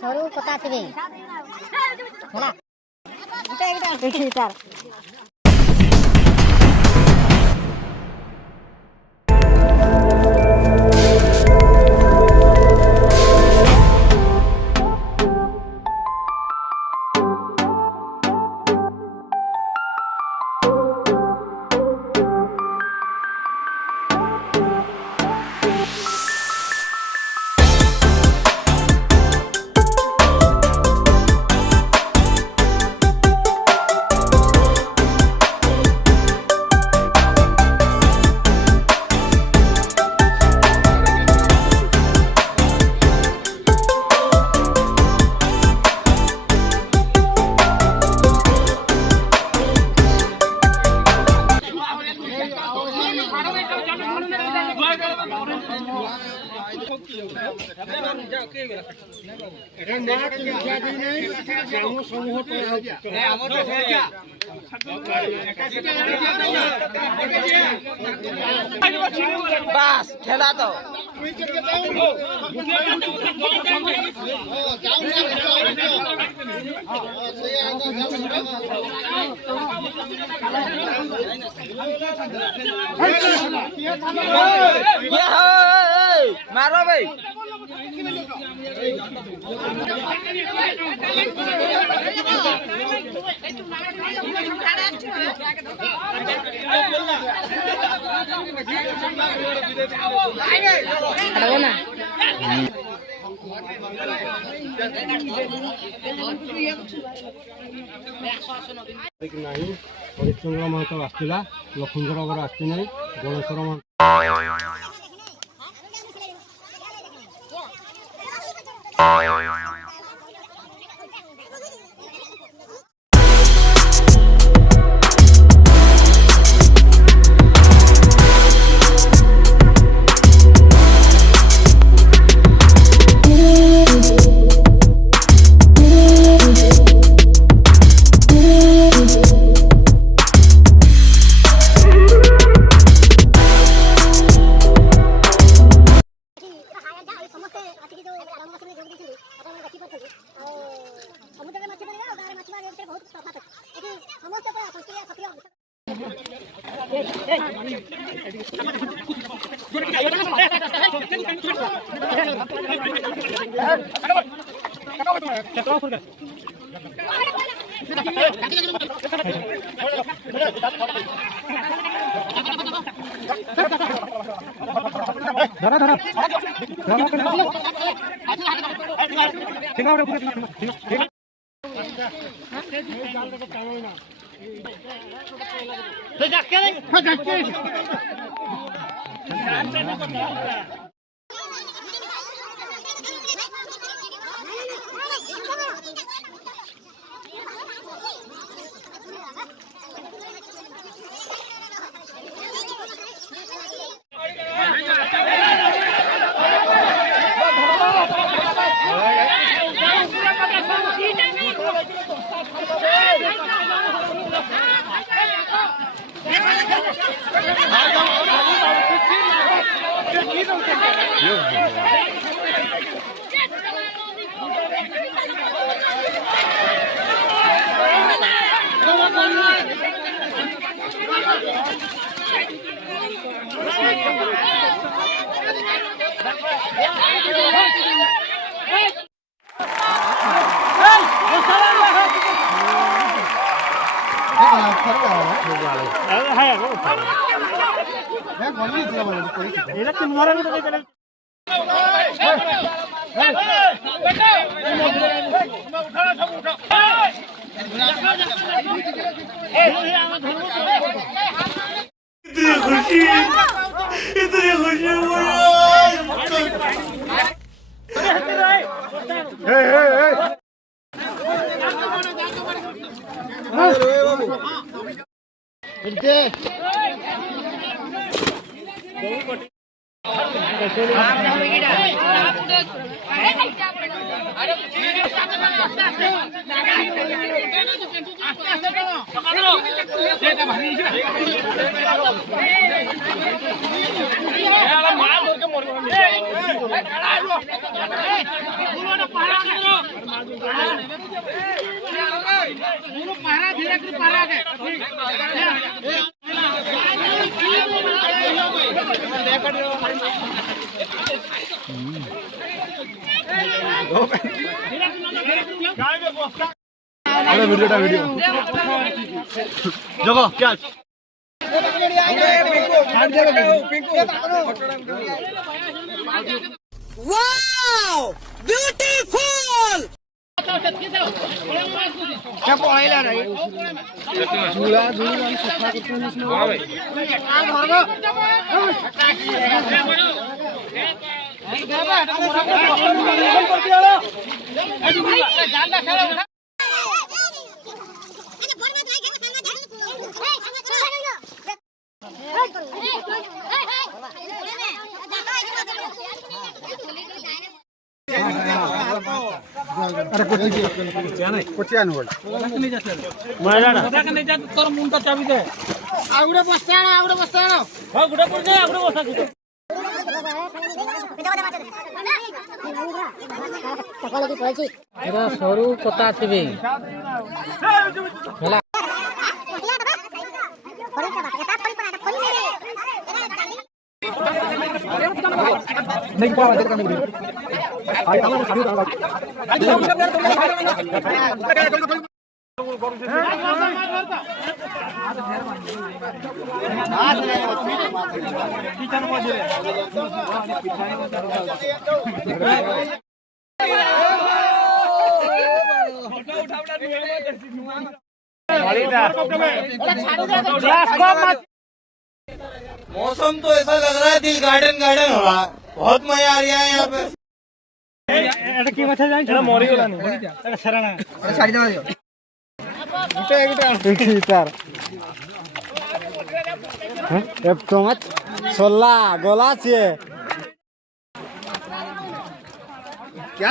সরু কথা আছে বাস খেলা তো মারো ভাই না হরিশ্চন্দ্র মাহাতো আসছিলা লক্ষ্মীধর বড় আসছি নাই গণেশ্বর মাহাতো जगह क्या वाओ ब्यूटीफुल क्या पळायला रे झुला झुला सफा करतो हां भाई अरे कुछ नहीं बोल तोर मुंडा चाबी दे आवडे बसताना हो गुडे पडते आवडे बसा एरा सरू कथा छबे होला नहीं पावा देर करने आई हमारे सामने मौसम तो ऐसा लग रहा है दिल गार्डन गार्डन हो रहा है बहुत मजा आ रहा है यहाँ पे এটা কি মাছ জানিস এটা মরি গলা নি এটা সেরা না এটা ছাড়ি দেওয়া দিও গিটার হ্যাঁ এক তো মাছ সোলা গলা আছে क्या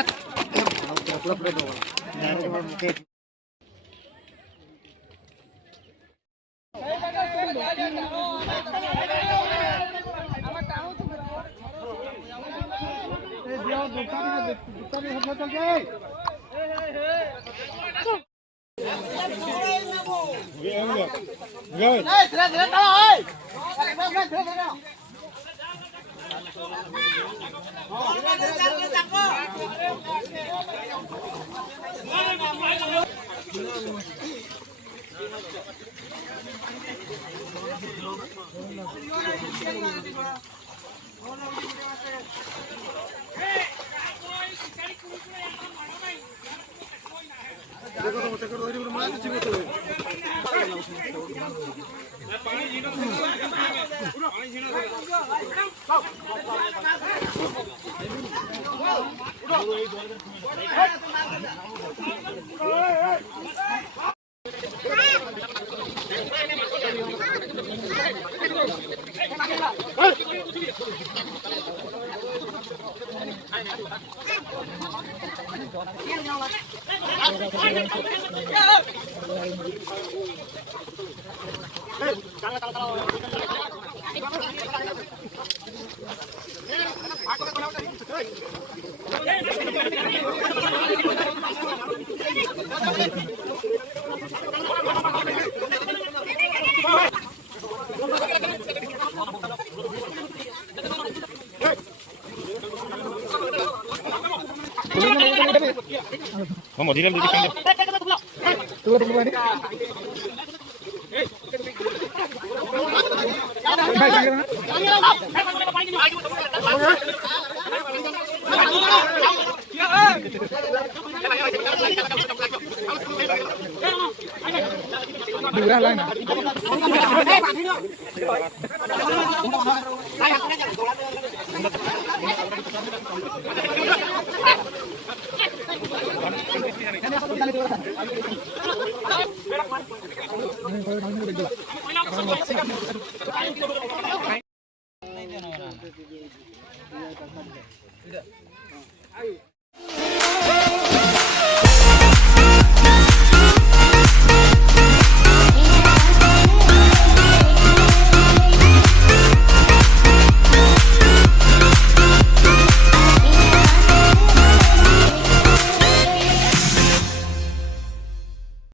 Vamos, dígame, dígame. Dura